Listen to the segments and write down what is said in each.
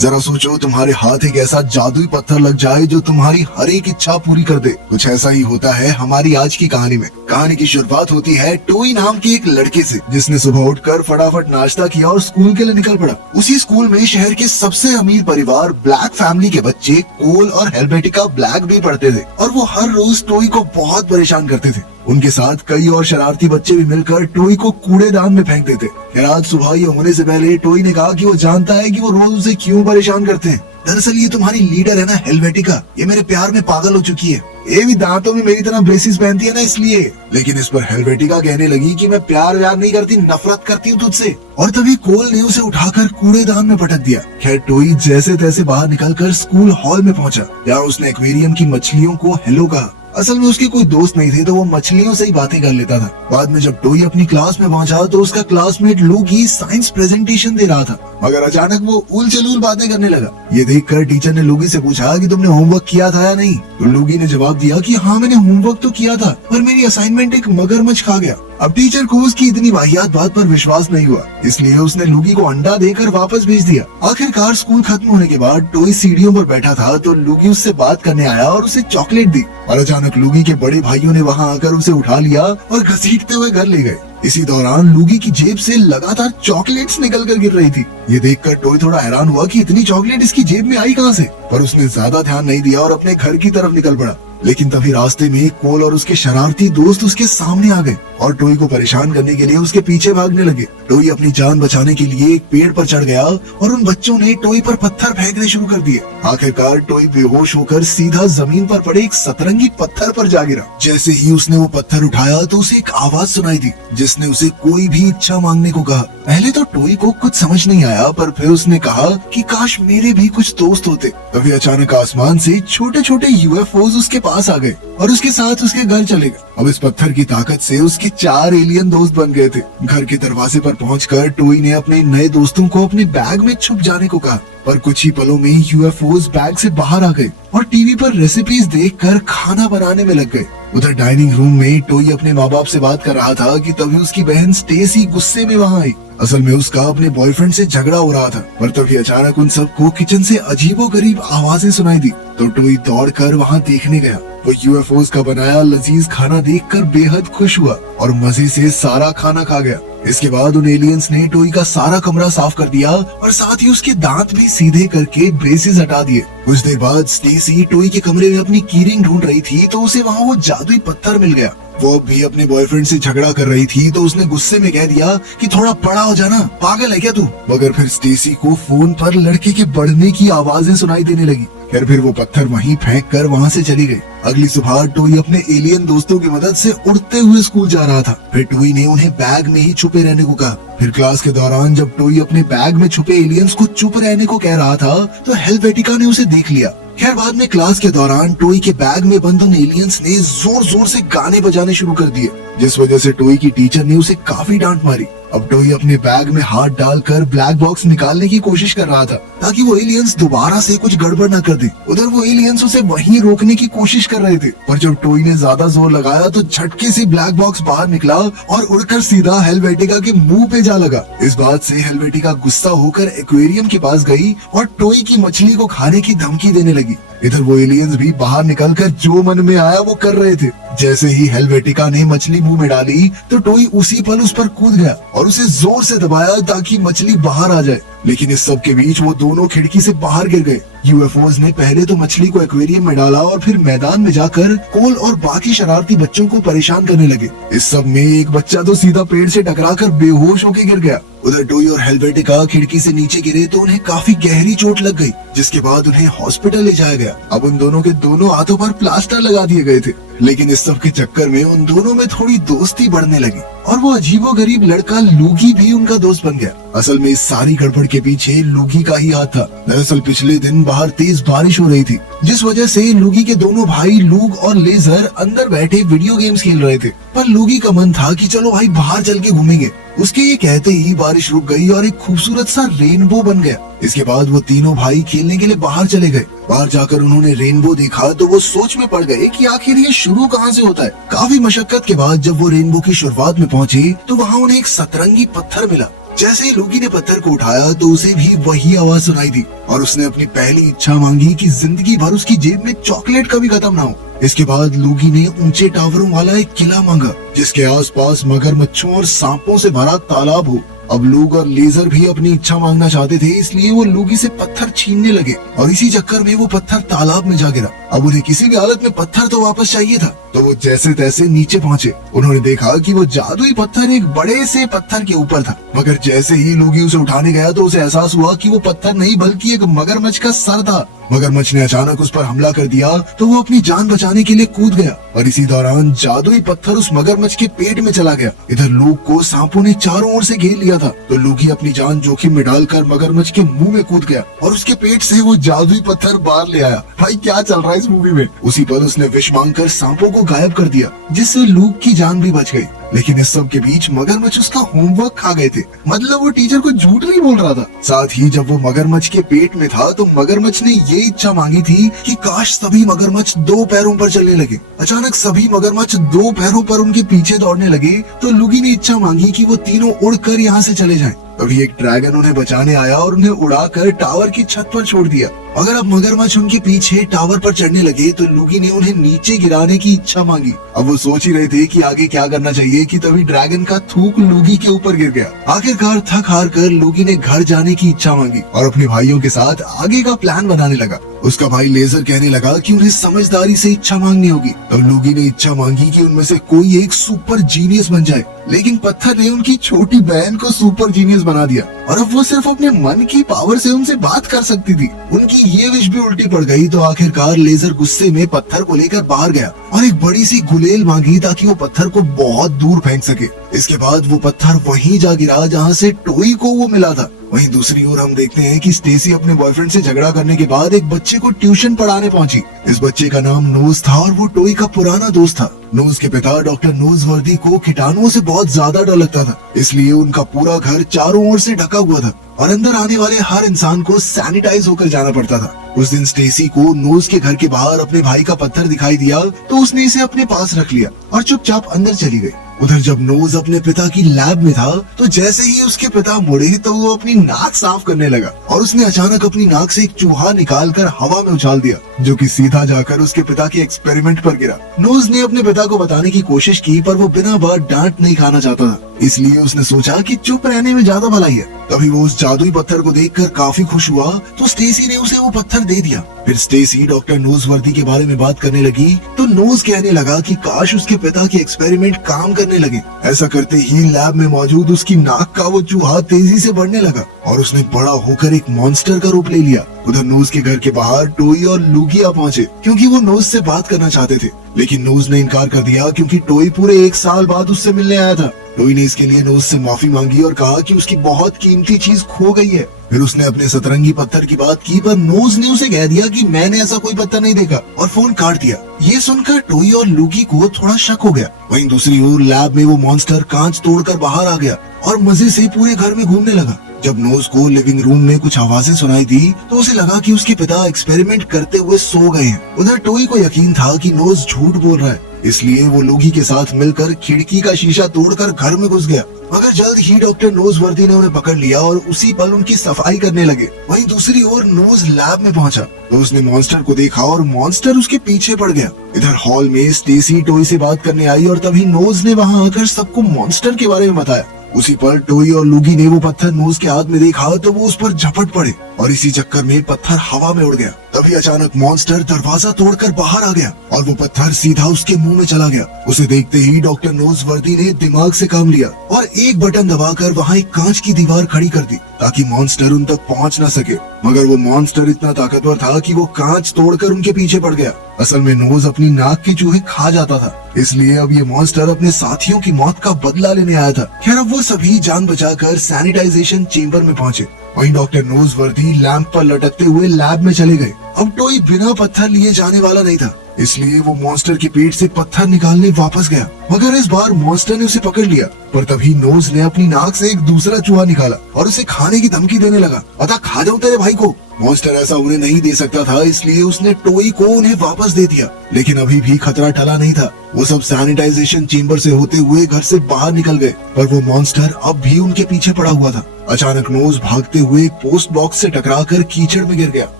जरा सोचो, तुम्हारे हाथ एक ऐसा जादुई पत्थर लग जाए जो तुम्हारी हर एक इच्छा पूरी कर दे। कुछ ऐसा ही होता है हमारी आज की कहानी में। कहानी की शुरुआत होती है टोई नाम के एक लड़के से, जिसने सुबह उठकर फटाफट नाश्ता किया और स्कूल के लिए निकल पड़ा। उसी स्कूल में शहर के सबसे अमीर परिवार ब्लैक फैमिली के बच्चे कोल और हेल्वेटिका ब्लैक भी पढ़ते थे, और वो हर रोज टोई को बहुत परेशान करते थे। उनके साथ कई और शरारती बच्चे भी मिलकर टोई को कूड़ेदान में फेंक देते। फिर आज सुबह ये होने से पहले टोई ने कहा कि वो जानता है कि वो रोज उसे क्यों परेशान करते हैं। दरअसल ये तुम्हारी लीडर है ना हेल्वेटिका, ये मेरे प्यार में पागल हो चुकी है। ये भी दांतों में मेरी तरह ब्रेसिस पहनती है ना, इसलिए। लेकिन इस पर हेल्वेटिका कहने लगी कि मैं प्यार व्यार नहीं करती, नफरत करती हूँ तुझसे। और तभी कोल ने उसे उठाकर कूड़ेदान में पटक दिया। खैर टोई जैसे तैसे बाहर निकलकर स्कूल हॉल में पहुंचा, जहाँ उसने एक्वेरियम की मछलियों को हेलो कहा। असल में उसके कोई दोस्त नहीं थे, तो वो मछलियों से ही बातें कर लेता था। बाद में जब टोई अपनी क्लास में पहुंचा तो उसका क्लासमेट लूगी साइंस प्रेजेंटेशन दे रहा था, मगर अचानक वो उल चलूल बातें करने लगा। ये देखकर टीचर ने लूगी से पूछा कि तुमने होमवर्क किया था या नहीं। तो लूगी ने जवाब दिया कि हाँ मैंने होमवर्क तो किया था, पर मेरी असाइनमेंट एक मगरमच्छ खा गया। अब टीचर को उसकी इतनी वाहियात बात पर विश्वास नहीं हुआ, इसलिए उसने लूगी को अंडा देकर वापस भेज दिया। आखिरकार स्कूल खत्म होने के बाद टोई सीढ़ियों पर बैठा था तो लूगी उससे बात करने आया और उसे चॉकलेट दी। और अचानक लूगी के बड़े भाइयों ने वहाँ आकर उसे उठा लिया और घसीटते हुए घर ले गए। इसी दौरान लूगी की जेब से लगातार चॉकलेट्स निकल कर गिर रही थी। ये देखकर टोई थोड़ा हैरान हुआ कि इतनी चॉकलेट इसकी जेब में आई कहाँ से, पर उसने ज्यादा ध्यान नहीं दिया और अपने घर की तरफ निकल पड़ा। लेकिन तभी रास्ते में कोल और उसके शरारती दोस्त उसके सामने आ गए और टोई को परेशान करने के लिए उसके पीछे भागने लगे। टोई अपनी जान बचाने के लिए एक पेड़ पर चढ़ गया और उन बच्चों ने टोई पर पत्थर फेंकने शुरू कर दिए। आखिरकार टोई बेहोश होकर सीधा जमीन पर पड़े एक सतरंगी पत्थर पर जा गिरा। जैसे ही उसने वो पत्थर उठाया तो उसे एक आवाज सुनाई दी, जिसने उसे कोई भी इच्छा मांगने को कहा। पहले तो टोई को कुछ समझ नहीं आया, पर फिर उसने कहा कि काश मेरे भी कुछ दोस्त होते। तभी अचानक आसमान से छोटे छोटे यूएफओज उसके पास आ गए और उसके साथ उसके घर चले गए। अब इस पत्थर की ताकत से उसके 4 एलियन दोस्त बन गए थे। घर के दरवाजे पर पहुंचकर टोई ने अपने नए दोस्तों को अपने बैग में छुप जाने को कहा, पर कुछ ही पलों में यूएफओज बैग से बाहर आ गए और टीवी पर रेसिपीज देखकर खाना बनाने में लग गए। उधर डाइनिंग रूम में टोई अपने माँ बाप से बात कर रहा था कि तभी उसकी बहन स्टेसी गुस्से में वहाँ आई। असल में उसका अपने बॉयफ्रेंड से झगड़ा हो रहा था, पर तभी अचानक उन सबको किचन से अजीबोगरीब आवाजें सुनाई दी। तो टोई दौड़कर वहाँ देखने गया। वो यूएफओज का बनाया लजीज खाना देखकर बेहद खुश हुआ और मजे से सारा खाना खा गया। इसके बाद उन एलियंस ने टोई का सारा कमरा साफ कर दिया और साथ ही उसके दांत भी सीधे करके ब्रेसेस हटा दिए। कुछ देर बाद स्टेसी टोई के कमरे में अपनी कीरिंग ढूंढ रही थी तो उसे वहाँ वो जादुई पत्थर मिल गया। वो भी अपने बॉयफ्रेंड से झगड़ा कर रही थी तो उसने गुस्से में कह दिया कि थोड़ा बड़ा हो जाना, पागल है क्या तू। मगर फिर स्टेसी को फोन पर लड़के के बढ़ने की आवाजें सुनाई देने लगी। फिर वो पत्थर वहीं फेंक कर वहाँ से चली गई। अगली सुबह टोई अपने एलियन दोस्तों की मदद से उड़ते हुए स्कूल जा रहा था। फिर टोई ने उन्हें बैग में ही छुपे रहने को कहा। फिर क्लास के दौरान जब टोई अपने बैग में छुपे एलियंस को चुप रहने को कह रहा था तो हेल्वेटिका ने उसे देख लिया। खैर बाद में क्लास के दौरान टोई के बैग में बंद उन एलियंस ने जोर जोर से गाने बजाने शुरू कर दिए, जिस वजह से टोई की टीचर ने उसे काफी डांट मारी। अब टोई अपने बैग में हाथ डालकर ब्लैक बॉक्स निकालने की कोशिश कर रहा था ताकि वो एलियंस दोबारा से कुछ गड़बड़ न कर दे। उधर वो एलियंस उसे वहीं रोकने की कोशिश कर रहे थे, पर जब टोई ने ज्यादा जोर लगाया तो झटके से ब्लैक बॉक्स बाहर निकला और उड़कर सीधा हेल्वेटिका के मुंह पे जा लगा। इस बात से हेल्वेटिका गुस्सा होकर एक्वेरियम के पास गई और टोई की मछली को खाने की धमकी देने लगी। इधर वो एलियंस भी बाहर निकलकर जो मन में आया वो कर रहे थे। जैसे ही हेल्वेटिका ने मछली मुंह में डाली तो टोई उसी पल उस पर कूद गया और उसे जोर से दबाया ताकि मछली बाहर आ जाए। लेकिन इस सब के बीच वो दोनों खिड़की से बाहर गिर गए। यूएफओज ने पहले तो मछली को एक्वेरियम में डाला और फिर मैदान में जाकर कोल और बाकी शरारती बच्चों को परेशान करने लगे। इस सब में एक बच्चा तो सीधा पेड़ से टकराकर बेहोश होकर गिर गया। उधर टोई और हेल्वेटिका खिड़की से नीचे गिरे तो उन्हें काफी गहरी चोट लग गई, जिसके बाद उन्हें हॉस्पिटल ले जाया गया। अब उन दोनों के दोनों हाथों पर प्लास्टर लगा दिए गए थे। लेकिन इस सब के चक्कर में उन दोनों में थोड़ी दोस्ती बढ़ने लगी और वो अजीबोगरीब लड़का लूगी भी उनका दोस्त बन गया। असल में इस सारी गड़बड़ के पीछे लूगी का ही हाथ था। दरअसल पिछले दिन बाहर तेज बारिश हो रही थी, जिस वजह से लूगी के दोनों भाई लूग और लेजर अंदर बैठे वीडियो गेम्स खेल रहे थे। पर लूगी का मन था कि चलो भाई बाहर चल के घूमेंगे। उसके ये कहते ही बारिश रुक गई और एक खूबसूरत सा रेनबो बन गया। इसके बाद वो तीनों भाई खेलने के लिए बाहर चले गए। बाहर जाकर उन्होंने रेनबो देखा तो वो सोच में पड़ गए कि आखिर ये शुरू कहाँ से होता है। काफी मशक्कत के बाद जब वो रेनबो की शुरुआत में पहुँचे तो वहाँ उन्हें एक सतरंगी पत्थर मिला, जैसे ही लूगी ने पत्थर को उठाया तो उसे भी वही आवाज सुनाई दी और उसने अपनी पहली इच्छा मांगी कि जिंदगी भर उसकी जेब में चॉकलेट कभी खत्म ना हो। इसके बाद लूगी ने ऊंचे टावरों वाला एक किला मांगा जिसके आसपास मगरमच्छों और सांपों से भरा तालाब हो। अब लूग और लेजर भी अपनी इच्छा मांगना चाहते थे, इसलिए वो लूगी से पत्थर छीनने लगे और इसी चक्कर में वो पत्थर तालाब में जा गिरा। अब उन्हें किसी भी हालत में पत्थर तो वापस चाहिए था, तो वो जैसे तैसे नीचे पहुंचे। उन्होंने देखा कि वो जादुई पत्थर एक बड़े से पत्थर के ऊपर था, मगर जैसे ही लूगी उसे उठाने गया तो उसे एहसास हुआ कि वो पत्थर नहीं बल्कि एक मगरमच्छ का सर था। मगरमच्छ ने अचानक उस पर हमला कर दिया तो वो अपनी जान बचाने के लिए कूद गया और इसी दौरान जादुई पत्थर उस मगरमच्छ के पेट में चला गया। इधर लूग को सांपों ने चारों ओर से घेर लिया था, तो लूगी अपनी जान जोखिम में डालकर मगरमच्छ के मुंह में कूद गया और उसके पेट से वो जादुई पत्थर बाहर ले आया। भाई क्या चल रहा है इस मूवी में। उसी पर उसने विष मांगकर सांपों को गायब कर दिया, जिससे लूग की जान भी बच गई। लेकिन इस सब के बीच मगरमच्छ उसका होमवर्क खा गए थे, मतलब वो टीचर को झूठ नहीं बोल रहा था। साथ ही जब वो मगरमच्छ के पेट में था तो मगरमच्छ ने ये इच्छा मांगी थी कि काश सभी मगरमच्छ 2 पैरों पर चलने लगे। अचानक सभी मगरमच्छ 2 पैरों पर उनके पीछे दौड़ने लगे तो लूगी ने इच्छा मांगी कि वो तीनों उड़कर यहाँ से चले जाएं। तभी एक ड्रैगन उन्हें बचाने आया और उन्हें उड़ाकर टावर की छत पर छोड़ दिया। अगर अब मगरमच्छ उनके पीछे टावर पर चढ़ने लगे तो लूगी ने उन्हें नीचे गिराने की इच्छा मांगी। अब वो सोच ही रहे थे कि आगे क्या करना चाहिए कि तभी ड्रैगन का थूक लूगी के ऊपर गिर गया। आखिरकार थक हार कर लूगी ने घर जाने की इच्छा मांगी और अपने भाइयों के साथ आगे का प्लान बनाने लगा। उसका भाई लेजर कहने लगा कि उन्हें समझदारी से इच्छा मांगनी होगी। तब लूगी ने इच्छा मांगी कि उनमें से कोई एक सुपर जीनियस बन जाए, लेकिन पत्थर ने उनकी छोटी बहन को सुपर जीनियस बना दिया और अब वो सिर्फ अपने मन की पावर से उनसे बात कर सकती थी। उनकी ये विश भी उल्टी पड़ गई तो आखिरकार लेजर गुस्से में पत्थर को लेकर बाहर गया और एक बड़ी सी गुलेल मांगी ताकि वो पत्थर को बहुत दूर फेंक सके। इसके बाद वो पत्थर वहीं जा गिरा जहाँ से टोई को वो मिला था। वहीं दूसरी ओर हम देखते हैं कि स्टेसी अपने बॉयफ्रेंड से झगड़ा करने के बाद एक बच्चे को ट्यूशन पढ़ाने पहुंची। इस बच्चे का नाम नोज था और वो टोई का पुराना दोस्त था। नोज के पिता डॉक्टर नोजवर्दी को कीटाणुओं से बहुत ज्यादा डर लगता था, इसलिए उनका पूरा घर चारों ओर से ढका हुआ था और अंदर आने वाले हर इंसान को सैनिटाइज होकर जाना पड़ता था। उस दिन स्टेसी को नोज के घर के बाहर अपने भाई का पत्थर दिखाई दिया तो उसने इसे अपने पास रख लिया और चुपचाप अंदर चली गई। उधर जब नोज अपने पिता की लैब में था तो जैसे ही उसके पिता मुड़े तो वो अपनी नाक साफ करने लगा और उसने अचानक अपनी नाक से एक चूहा निकालकर हवा में उछाल दिया, जो कि सीधा जाकर उसके पिता के एक्सपेरिमेंट पर गिरा। नोज ने अपने पिता को बताने की कोशिश की पर वो बिना बात डांट नहीं खाना चाहता था, इसलिए उसने सोचा कि चुप रहने में ज्यादा भलाई है। तभी वो उस जादुई पत्थर को देखकर काफी खुश हुआ तो स्टेसी ने उसे वो पत्थर दे दिया। फिर स्टेसी डॉक्टर नोजवर्दी के बारे में बात करने लगी तो नोज कहने लगा कि काश उसके पिता के एक्सपेरिमेंट काम करने लगे। ऐसा करते ही लैब में मौजूद उसकी नाक का वो चूहा तेजी से बढ़ने लगा और उसने बड़ा होकर एक मॉन्स्टर का रूप ले लिया। उधर नोज के घर के बाहर टोई और लूगी आ पहुंचे क्योंकि वो नोज से बात करना चाहते थे, लेकिन नोज ने इनकार कर दिया क्योंकि टोई पूरे 1 साल बाद उससे मिलने आया था। टोई ने इसके लिए नोज से माफी मांगी और कहा कि उसकी बहुत कीमती चीज खो गई है। फिर उसने अपने सतरंगी पत्थर की बात की पर नोज ने उसे कह दिया कि मैंने ऐसा कोई पत्थर नहीं देखा और फोन काट दिया। ये सुनकर टोई और लूगी को थोड़ा शक हो गया। वहीं दूसरी ओर लैब में वो मॉन्स्टर कांच तोड़कर बाहर आ गया और मजे से पूरे घर में घूमने लगा। जब नोज को लिविंग रूम में कुछ आवाजें सुनाई दी तो उसे लगा कि उसके पिता एक्सपेरिमेंट करते हुए सो गए हैं। उधर टोई को यकीन था कि नोज झूठ बोल रहा है, इसलिए वो लूगी के साथ मिलकर खिड़की का शीशा तोड़कर घर में घुस गया। मगर जल्द ही डॉक्टर नोजवर्दी ने उन्हें पकड़ लिया और उसी पल उनकी सफाई करने लगे। वहीं दूसरी ओर नोज लैब में पहुंचा तो उसने मॉन्स्टर को देखा और मॉन्स्टर उसके पीछे पड़ गया। इधर हॉल में स्टेसी टोई से बात करने आई और तभी नोज ने वहां आकर सबको मॉन्स्टर के बारे में बताया। उसी पर टोई और लूगी ने वो पत्थर नोज के हाथ में देखा तो वो उस पर झपट पड़े और इसी चक्कर में पत्थर हवा में उड़ गया। तभी अचानक मॉन्स्टर दरवाजा तोड़कर बाहर आ गया और वो पत्थर सीधा उसके मुंह में चला गया। उसे देखते ही डॉक्टर नोजवर्दी ने दिमाग से काम लिया और एक बटन दबाकर वहाँ एक कांच की दीवार खड़ी कर दी ताकि मॉन्स्टर उन तक पहुँच न सके। मगर वो मॉन्स्टर इतना ताकतवर था कि वो कांच तोड़कर उनके पीछे पड़ गया। असल में नोज अपनी नाक के चूहे खा जाता था, इसलिए अब ये मॉन्स्टर अपने साथियों की मौत का बदला लेने आया था। खैर अब वो सभी जान बचाकर सैनिटाइजेशन चेम्बर में पहुंचे। वहीं डॉक्टर नोजवर्दी लैंप पर लटकते हुए लैब में चले गए। अब टोई बिना पत्थर लिए जाने वाला नहीं था, इसलिए वो मॉन्स्टर के पेट से पत्थर निकालने वापस गया। मगर इस बार मॉन्स्टर ने उसे पकड़ लिया, पर तभी नोज ने अपनी नाक से एक दूसरा चूहा निकाला और उसे खाने की धमकी देने लगा। अतः खा जाऊं तेरे भाई को। मॉन्स्टर ऐसा उन्हें नहीं दे सकता था, इसलिए उसने टोई को उन्हें वापस दे दिया। लेकिन अभी भी खतरा टला नहीं था। वो सब सैनिटाइजेशन चेम्बर से होते हुए घर से बाहर निकल गए, पर वो मॉन्स्टर अब भी उनके पीछे पड़ा हुआ था। अचानक नोज भागते हुए एक पोस्ट बॉक्स से टकराकर कीचड़ में गिर गया।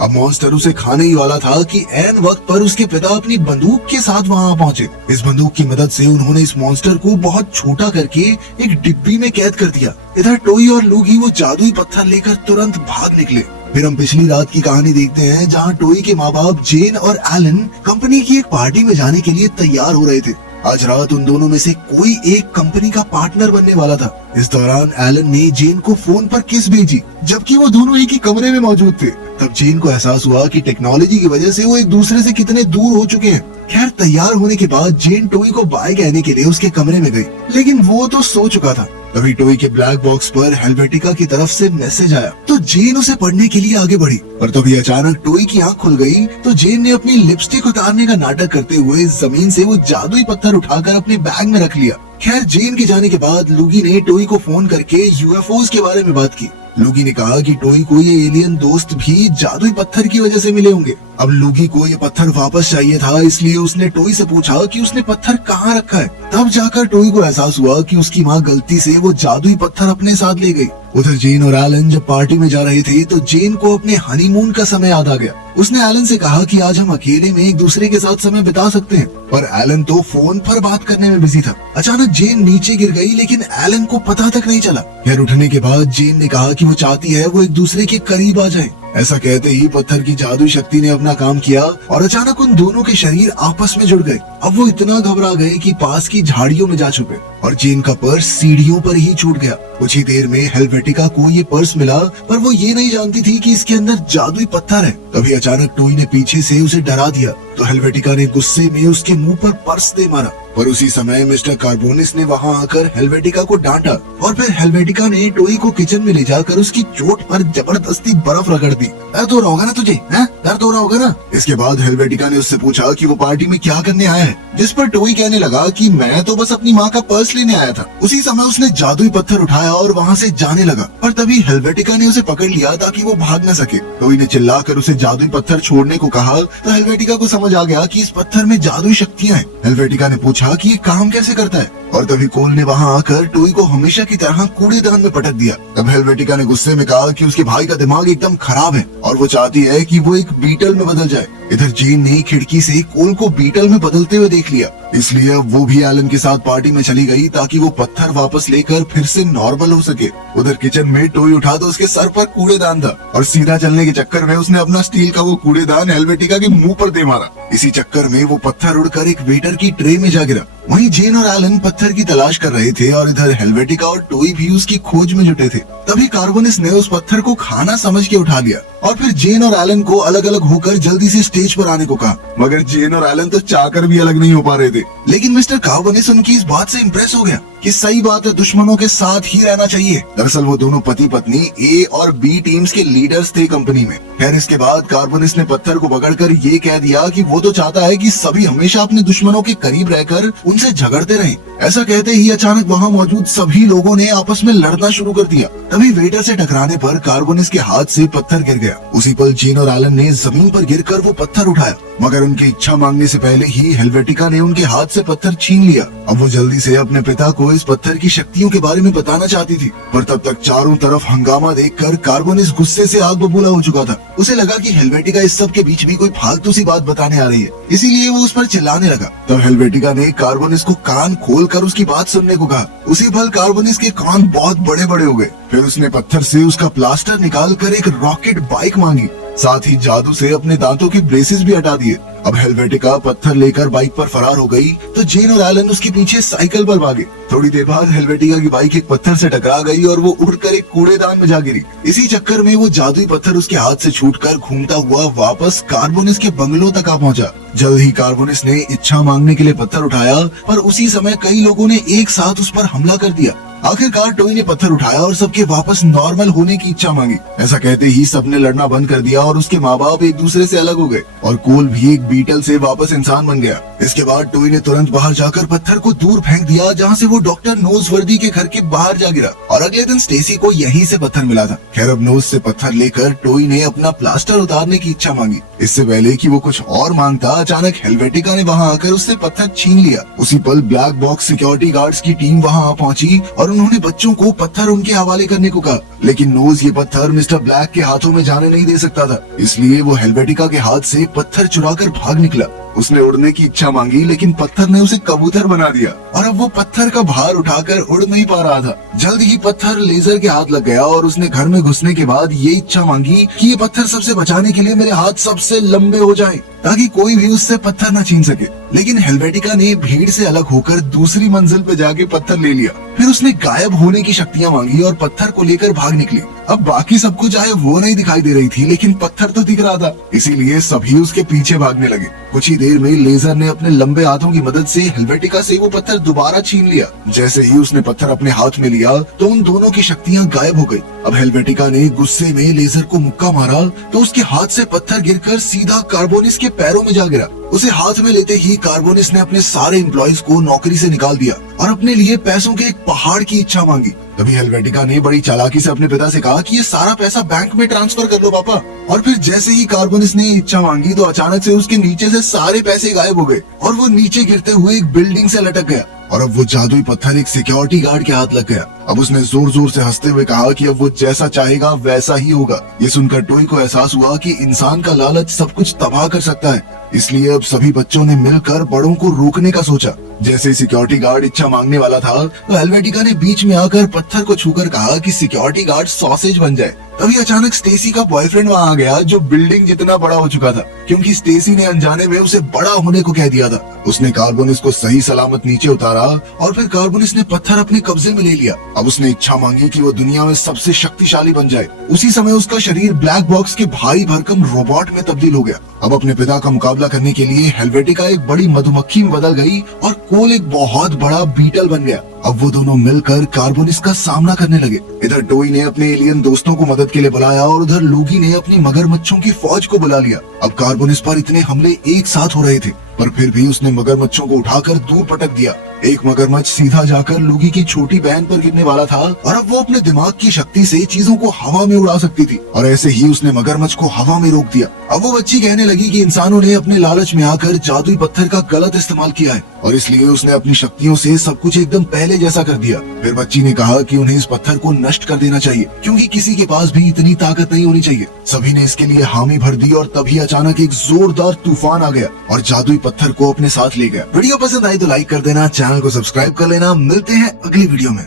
अब मॉन्स्टर उसे खाने ही वाला था कि ऐन वक्त पर उसके पिता अपनी बंदूक के साथ वहां पहुंचे। इस बंदूक की मदद से उन्होंने इस मॉन्स्टर को बहुत छोटा करके एक डिब्बी में कैद कर दिया। इधर टोई और लूगी वो जादुई पत्थर लेकर तुरंत भाग निकले। फिर हम पिछली रात की कहानी देखते हैं, जहाँ टोई के माँ बाप जेन और एलन कंपनी की एक पार्टी में जाने के लिए तैयार हो रहे थे। आज रात उन दोनों में से कोई एक कंपनी का पार्टनर बनने वाला था। इस दौरान एलन ने जेन को फोन पर किस भेजी, जबकि वो दोनों एक ही कमरे में मौजूद थे। तब जेन को एहसास हुआ कि टेक्नोलॉजी की वजह से वो एक दूसरे से कितने दूर हो चुके हैं। खैर, तैयार होने के बाद जेन टोई को बाय कहने के लिए उसके कमरे में गई, लेकिन वो तो सो चुका था। तभी टोई के ब्लैक बॉक्स पर हेल्वेटिका की तरफ से मैसेज आया, तो जेन उसे पढ़ने के लिए आगे बढ़ी। पर तभी अचानक टोई की आंख खुल गई, तो जेन ने अपनी लिपस्टिक उतारने का नाटक करते हुए जमीन से वो जादुई पत्थर उठाकर अपने बैग में रख लिया। खैर, जेन के जाने के बाद लूगी ने टोई को फोन करके यूएफओज के बारे में बात की। लूगी ने कहा कि टोई को ये एलियन दोस्त भी जादुई पत्थर की वजह से मिले होंगे। अब लूगी को ये पत्थर वापस चाहिए था, इसलिए उसने टोई से पूछा कि उसने पत्थर कहाँ रखा है। तब जाकर टोई को एहसास हुआ कि उसकी माँ गलती से वो जादुई पत्थर अपने साथ ले गई। उधर जेन और एलन जब पार्टी में जा रहे थे, तो जेन को अपने हनीमून का समय याद आ गया। उसने एलन से कहा कि आज हम अकेले में एक दूसरे के साथ समय बिता सकते हैं, पर एलन तो फोन पर बात करने में बिजी था। अचानक जेन नीचे गिर गई, लेकिन एलन को पता तक नहीं चला। खैर, उठने के बाद जेन ने कहा कि वो चाहती है वो एक दूसरे के करीब आ जाएं। ऐसा कहते ही पत्थर की जादुई शक्ति ने अपना काम किया और अचानक उन दोनों के शरीर आपस में जुड़ गए। अब वो इतना घबरा गए कि पास की झाड़ियों में जा छुपे और जेन का पर्स सीढ़ियों पर ही छूट गया। कुछ ही देर में हेल्वेटिका को ये पर्स मिला, पर वो ये नहीं जानती थी कि इसके अंदर जादुई पत्थर है। तभी अचानक टोई ने पीछे से उसे डरा दिया, तो हेल्वेटिका ने गुस्से में उसके मुंह पर पर्स दे मारा। पर उसी समय मिस्टर कार्बोनिस ने वहां आकर हेल्वेटिका को डांटा और फिर हेल्वेटिका ने टोई को किचन में ले जाकर उसकी चोट पर जबरदस्ती बर्फ रगड़ दी। दर्द हो रहा होगा ना तुझे? दर्द हो रहा होगा ना? इसके बाद हेल्वेटिका ने उससे पूछा कि वो पार्टी में क्या करने आया है, जिस पर टोई कहने लगा कि मैं तो बस अपनी माँ का पर्स लेने आया था। उसी समय उसने जादुई पत्थर उठाया और वहाँ से जाने लगा, पर तभी हेल्वेटिका ने उसे पकड़ लिया ताकि वो भाग न सके। टोई ने चिल्लाकर उसे जादुई पत्थर छोड़ने को कहा, तो हेल्वेटिका को समझ आ गया कि इस पत्थर में जादुई शक्तियाँ हैं। हेल्वेटिका ने पूछा कि ये काम कैसे करता है, और तभी कोल ने वहाँ आकर टोई को हमेशा की तरह कूड़ेदान में पटक दिया। तब हेल्वेटिका ने गुस्से में कहा कि उसके भाई का दिमाग एकदम खराब है और वो चाहती है कि वो एक बीटल में बदल जाए। इधर जेन ने खिड़की से कोल को बीटल में बदलते हुए देख लिया, इसलिए अब वो भी एलन के साथ पार्टी में चली गई ताकि वो पत्थर वापस लेकर फिर से नॉर्मल हो सके। उधर किचन में टोई उठा तो उसके सर पर कूड़ेदान था और सीधा चलने के चक्कर में उसने अपना स्टील का वो कूड़ेदान हेल्वेटिका के मुंह पर दे मारा। इसी चक्कर में वो पत्थर उड़कर एक वेटर की ट्रे में जा गिरा। वहीं जेन और एलन पत्थर की तलाश कर रहे थे और इधर हेल्वेटिका और टोई भी उसकी खोज में जुटे थे। तभी कार्बोनिस ने उस पत्थर को खाना समझ के उठा लिया और फिर जेन और एलन को अलग अलग होकर जल्दी से स्टेज पर आने को कहा, मगर जेन और एलन तो चाहकर भी अलग नहीं हो पा रहे थे। लेकिन मिस्टर कार्बोनिस उनकी इस बात से इम्प्रेस हो गया कि सही बात है, दुश्मनों के साथ ही रहना चाहिए। दरअसल वो दोनों पति पत्नी ए और बी टीम्स के लीडर्स थे कंपनी में। खैर, इसके बाद कार्बोनिस ने पत्थर को पकड़कर ये कह दिया कि वो तो चाहता है कि सभी हमेशा अपने दुश्मनों के करीब रहकर उनसे झगड़ते रहें। ऐसा कहते ही अचानक वहाँ मौजूद सभी लोगों ने आपस में लड़ना शुरू कर दिया। तभी वेटर से टकराने पर कार्बोनिस के हाथ से पत्थर गिर गया। उसी पल जेन और एलन ने जमीन पर गिरकर वो पत्थर उठाया, मगर उनकी इच्छा मांगने से पहले ही हेल्वेटिका ने उनके हाथ से पत्थर छीन लिया। अब वो जल्दी से अपने पिता को इस पत्थर की शक्तियों के बारे में बताना चाहती थी, पर तब तक चारों तरफ हंगामा देखकर कार्बोनिस गुस्से से आग बबूला हो चुका था। उसे लगा कि हेल्वेटिका इस सब के बीच भी कोई फालतू सी बात बताने आ रही है, इसीलिए वो उस पर चिल्लाने लगा। तब हेल्वेटिका ने कार्बोनिस को कान खोलकर उसकी बात सुनने को कहा। उसी पल कार्बोनिस के कान बहुत बड़े बड़े हो गए। फिर उसने पत्थर से उसका प्लास्टर निकालकर एक रॉकेट बाइक मांगी, साथ ही जादू से अपने दांतों के ब्रेसेस भी हटा दिए। अब हेल्वेटिका पत्थर लेकर बाइक पर फरार हो गई, तो जेन और एलन उसके पीछे साइकिल पर भागे। थोड़ी देर बाद हेल्वेटिका की बाइक एक पत्थर से टकरा गई और वो उड़कर एक कूड़ेदान में जा गिरी। इसी चक्कर में वो जादुई पत्थर उसके हाथ से छूटकर घूमता हुआ वापस कार्बोनिस के बंगलों तक आ पहुंचा। जल्द ही कार्बोनिस ने इच्छा मांगने के लिए पत्थर उठाया, पर उसी समय कई लोगों ने एक साथ उस पर हमला कर दिया। आखिरकार टोई ने पत्थर उठाया और सबके वापस नॉर्मल होने की इच्छा मांगी। ऐसा कहते ही सबने लड़ना बंद कर दिया और उसके माँ बाप एक दूसरे से अलग हो गए और कोल भी एक बीटल से वापस इंसान बन गया। इसके बाद टोई ने तुरंत बाहर जाकर पत्थर को दूर फेंक दिया, जहाँ से वो डॉक्टर नोजवर्दी के घर के बाहर जा गिरा और अगले दिन स्टेसी को यहीं से पत्थर मिला था। खैर अब नोज से पत्थर लेकर टोई ने अपना प्लास्टर उतारने की इच्छा मांगी। इससे पहले कि वो कुछ और मांगता, अचानक हेलवेटिका ने वहाँ आकर उससे पत्थर छीन लिया। उसी पल ब्लैक बॉक्स सिक्योरिटी गार्ड्स की टीम वहाँ आ पहुंची और उन्होंने बच्चों को पत्थर उनके हवाले करने को कहा, लेकिन नोज ये पत्थर मिस्टर ब्लैक के हाथों में जाने नहीं दे सकता था, इसलिए वो हेलवेटिका के हाथ से पत्थर चुराकर भाग निकला। उसने उड़ने की इच्छा मांगी, लेकिन पत्थर ने उसे कबूतर बना दिया और अब वो पत्थर का भार उठाकर उड़ नहीं पा रहा था। जल्द ही पत्थर लेजर के हाथ लग गया और उसने घर में घुसने के बाद ये इच्छा मांगी कि ये पत्थर सबसे बचाने के लिए मेरे हाथ सबसे लंबे हो जाएं, ताकि कोई भी उससे पत्थर न छीन सके। लेकिन हेलवेटिका ने भीड़ से अलग होकर दूसरी मंजिल पे जाके पत्थर ले लिया। फिर उसने गायब होने की शक्तियाँ मांगी और पत्थर को लेकर भाग निकली। अब बाकी सबको चाहे वो नहीं दिखाई दे रही थी, लेकिन पत्थर तो दिख रहा था, इसीलिए सभी उसके पीछे भागने लगे। कुछ ही देर में लेजर ने अपने लंबे हाथों की मदद से हेलवेटिका से वो पत्थर दोबारा छीन लिया। जैसे ही उसने पत्थर अपने हाथ में लिया तो उन दोनों की शक्तियाँ गायब हो गई। अब हेलवेटिका ने गुस्से में लेजर को मुक्का मारा तो उसके हाथ से पत्थर गिरकर सीधा कार्बोनिस के पैरों में जा गिरा। उसे हाथ में लेते ही कार्बोनिस ने अपने सारे एम्प्लॉइज को नौकरी से निकाल दिया और अपने लिए पैसों के एक पहाड़ की इच्छा मांगी। तभी हेलवेटिका ने बड़ी चालाकी से अपने पिता से कहा कि ये सारा पैसा बैंक में ट्रांसफर कर लो पापा। और फिर जैसे ही कार्बोनिस ने इच्छा मांगी तो अचानक से उसके नीचे से सारे पैसे गायब हो गए और वो नीचे गिरते हुए एक बिल्डिंग से लटक गया और अब वो जादुई पत्थर एक सिक्योरिटी गार्ड के हाथ लग गया। अब उसने जोर जोर से हंसते हुए कहा कि अब वो जैसा चाहेगा वैसा ही होगा। ये सुनकर टोई को एहसास हुआ कि इंसान का लालच सब कुछ तबाह कर सकता है, इसलिए अब सभी बच्चों ने मिलकर बड़ों को रोकने का सोचा। जैसे सिक्योरिटी गार्ड इच्छा मांगने वाला था तो हेलवेटिका ने बीच में आकर पत्थर को छूकर कहा कि सिक्योरिटी गार्ड सॉसेज बन जाए। तभी अचानक स्टेसी का बॉयफ्रेंड वहाँ आ गया, जो बिल्डिंग जितना बड़ा हो चुका था, क्योंकि स्टेसी ने अनजाने में उसे बड़ा होने को कह दिया था। उसने कार्बोनिस को सही सलामत नीचे उतारा और फिर कार्बोनिस ने पत्थर अपने कब्जे में ले लिया। अब उसने इच्छा मांगी कि वो दुनिया में सबसे शक्तिशाली बन जाए। उसी समय उसका शरीर ब्लैक बॉक्स के भारी भरकम रोबोट में तब्दील हो गया। अब अपने पिता का मुकाबला करने के लिए हेलवेटिका एक बड़ी मधुमक्खी में बदल गई और कोल एक बहुत बड़ा बीटल बन गया। अब वो दोनों मिलकर कार्बोनिस का सामना करने लगे। इधर टोई ने अपने एलियन दोस्तों को मदद के लिए बुलाया और उधर लूगी ने अपनी मगरमच्छों की फौज को बुला लिया। अब कार्बोनिस पर इतने हमले एक साथ हो रहे थे, पर फिर भी उसने मगरमच्छों को उठाकर दूर पटक दिया। एक मगरमच्छ सीधा जाकर लूगी की छोटी बहन पर गिरने वाला था और अब वो अपने दिमाग की शक्ति से चीजों को हवा में उड़ा सकती थी और ऐसे ही उसने मगरमच्छ को हवा में रोक दिया। अब वो बच्ची कहने लगी कि इंसानों ने अपने लालच में आकर जादुई पत्थर का गलत इस्तेमाल किया है और इसलिए उसने अपनी शक्तियों से सब कुछ एकदम पहले जैसा कर दिया। फिर बच्ची ने कहा कि उन्हें इस पत्थर को नष्ट कर देना चाहिए, क्योंकि किसी के पास भी इतनी ताकत नहीं होनी चाहिए। सभी ने इसके लिए हामी भर दी और तभी अचानक एक जोरदार तूफान आ गया और जादुई पत्थर को अपने साथ ले गया। वीडियो पसंद आई तो लाइक कर देना, चैनल को सब्सक्राइब कर लेना। मिलते हैं अगली वीडियो में।